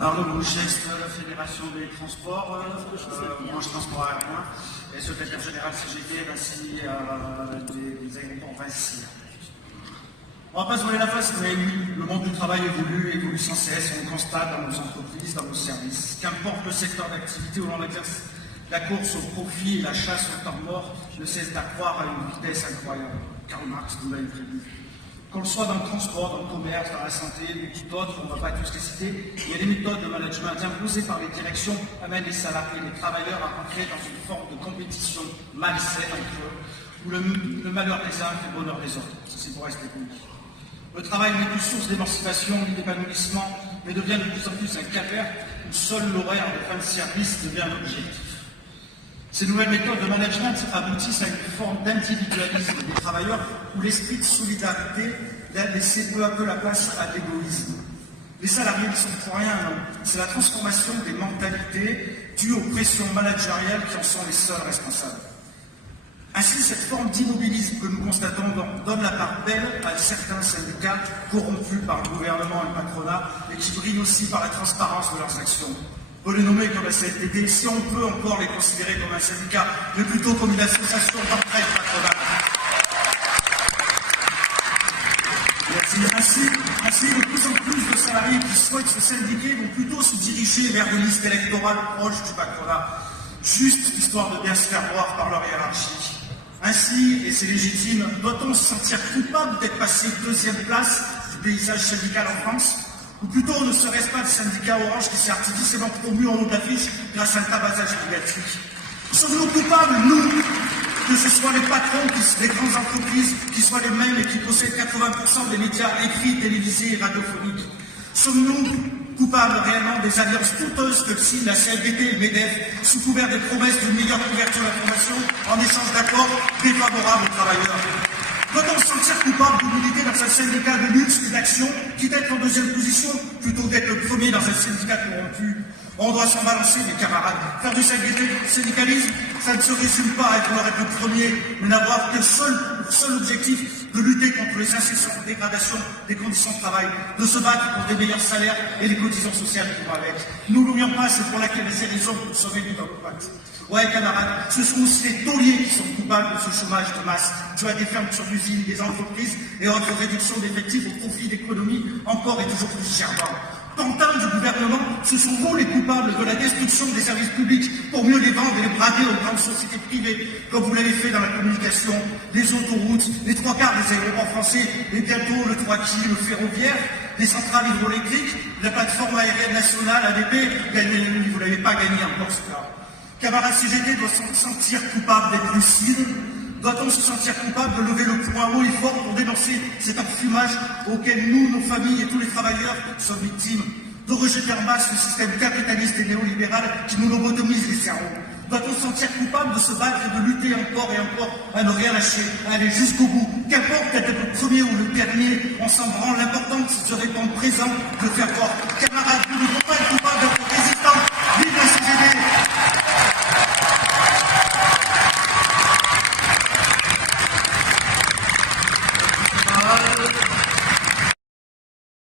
Arnaud Bouchès de la Fédération des Transports, branche transport aérien, et secrétaire général CGT ainsi des aéroports Vinci. On ne va pas se voiler la face, mais oui, le monde du travail évolue sans cesse. On le constate dans nos entreprises, dans nos services. Qu'importe le secteur d'activité où l'on exerce, la course au profit et la chasse au temps mort ne cesse d'accroître à une vitesse incroyable. Karl Marx nous l'avait prévu. Qu'on le soit dans le transport, dans le commerce, dans la santé, ou d'autres, on ne va pas tous les citer, il y a des méthodes de management imposées par les directions amènent les salariés, les travailleurs à rentrer dans une forme de compétition malsaine entre eux, où le malheur des uns fait le bonheur des autres. Ça, c'est pour rester poli. Le travail n'est plus source d'émancipation ni d'épanouissement, mais devient de plus en plus un calvaire où seul l'horaire de fin de service devient l'objectif. Ces nouvelles méthodes de management aboutissent à une forme d'individualisme des travailleurs où l'esprit de solidarité a laissé peu à peu la place à l'égoïsme. Les salariés ne sont pour rien, non. C'est la transformation des mentalités due aux pressions managériales qui en sont les seuls responsables. Ainsi, cette forme d'immobilisme que nous constatons donne la part belle à certains syndicats corrompus par le gouvernement et le patronat et qui brillent aussi par la transparence de leurs actions. On peut les nommer comme la CFDT, si on peut encore les considérer comme un syndicat, mais plutôt comme une association d'entraide patronale. Ainsi, de plus en plus de salariés qui souhaitent se syndiquer vont plutôt se diriger vers des listes électorales proches du patronat, juste histoire de bien se faire voir par leur hiérarchie. Ainsi, et c'est légitime, doit-on se sentir coupable d'être passé deuxième place du paysage syndical en France? Ou plutôt, ne serait-ce pas le syndicat Orange qui s'est artificiellement promu en haut de l'affiche grâce à un tabassage médiatique? Sommes-nous coupables, nous, que ce soit les patrons, les grandes entreprises, qui soient les mêmes et qui possèdent 80% des médias écrits, télévisés et radiophoniques? Sommes-nous coupables réellement des alliances coûteuses que signent la CFDT et le MEDEF sous couvert des promesses d'une meilleure couverture de l'information en échange d'accords défavorables aux travailleurs? Doit-on se sentir coupable de militer dans un syndicat de luxe et d'action, quitte à être en deuxième position, plutôt d'être le premier dans un syndicat corrompu? On doit s'en balancer, mes camarades. Faire du syndicalisme, ça ne se résume pas à vouloir être le premier, mais n'avoir que le seul objectif de lutter contre les incessantes dégradations des conditions de travail, de se battre pour des meilleurs salaires et les cotisations sociales qui vont avec. Nous n'oublions pas, c'est pour laquelle les raisons que nous sommes élus dans le pacte. Ouais, camarades, ce sont aussi les tauliers qui sont coupables de ce chômage de masse, dû à des fermetures d'usines, des entreprises et autres réductions d'effectifs au profit d'économies encore et toujours plus gerbantes. Pantins du gouvernement, ce sont vous les coupables de la destruction des services publics pour mieux les vendre et les brader aux grandes sociétés privées, comme vous l'avez fait dans la communication, les autoroutes, les 3/4 des aéroports français et bientôt le 3 km, le ferroviaire, les centrales hydroélectriques, la plateforme aérienne nationale, ADP, vous ne l'avez pas gagné encore cela. Camarades CGT doit se sentir coupable d'être lucide. Doit-on se sentir coupable de lever le poing haut et fort pour dénoncer cet enfumage auquel nous, nos familles et tous les travailleurs sommes victimes? De rejeter en masse le système capitaliste et néolibéral qui nous lobotomise les cerveaux? Doit-on se sentir coupable de se battre et de lutter encore et encore à ne rien lâcher, à aller jusqu'au bout? Qu'importe d'être le premier ou le dernier, on s'en branle, l'important c'est de se répondre présent, de faire voir. Camarades, nous ne devons pas être coupables.